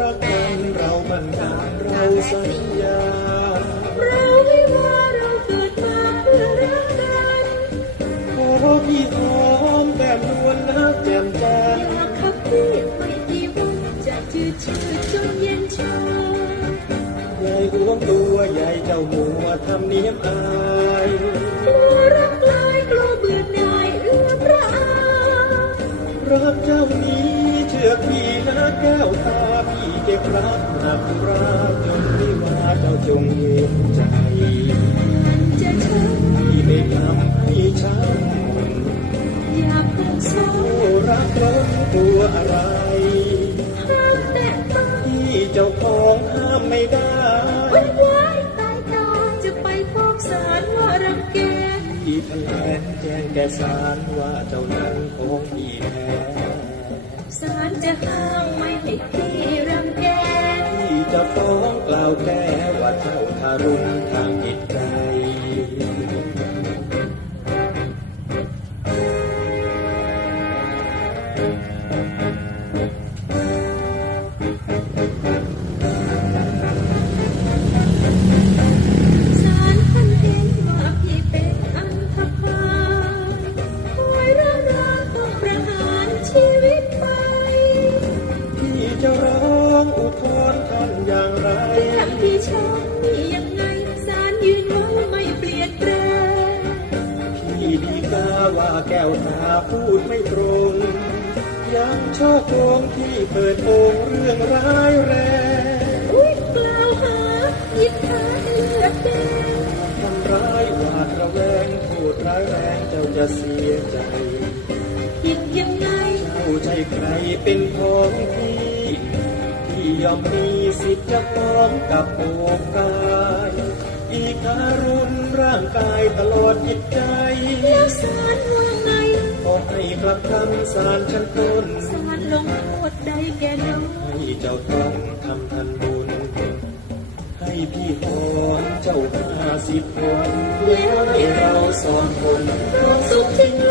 รักกันเราบันดาเราสัญญา เราไม่ว่าเราเกิดมาเพื่อรักกันขอพี่หอมแต่นวลนะแจ่มแจ้งคำพูดไม่กี่วันจะจืดชืดจนเย็นชาใหญ่หวงตัวใหญ่เจ้าหัวทำเนียมอายกลัวรักลายกลัวเบื่อหน่ายเรือพระอรักเจ้านี้เชื่อพี่นะแก้วตา เก็บรักหนักรักจนไม่ว่าเจ้าจงเห็นใจจะช้พี่ไม่ทำให้ช้ำอยากเป็นสาวโอ้รักล้นตัวอะไรห้ามแต่ต้องที่เจ้าของห้ามไม่ได้ไว้ไว้ตายตายจะไปฟ้องศาลว่ารังแกที่แถลแจ้งแกศาลว่าเจ้านั้นของพี่แท้ศาลจะห้ามไม่ให้ แก้ว่าเจ้าทารุณทางจิตใจศาลท่านเห็นว่าพี่เป็นอันธพาลคอยร่าราต้องประหารชีวิตไปที่จะร้องอุทธรณ์ท่านอย่างไร แก้วตาพูดไม่ตรง ยังชอบโกงที่เปิดโปงเรื่องร้ายแรงอุ้ยกล่าวหาหยิบหาเลือดแดงทำร้ายหวาดระแวงโทษร้ายแรงเจ้าจะเสียใจผิดยังไงเจ้าใจใครเป็นของพี่ที่ยอมมีสิทธิ์จะพร้อมกับโอกกายอีกการุณร่างกายตลอดจิตใจแล้วศาลว่าไงข อให้กลับคำสารชั้นต้นศาลลงโทษใดแก่น้องให้เจ้าต้องทำทันบุญ ให้พี่พรเจ้าห้าสิบคนแล้วให้เราสองคนร้อง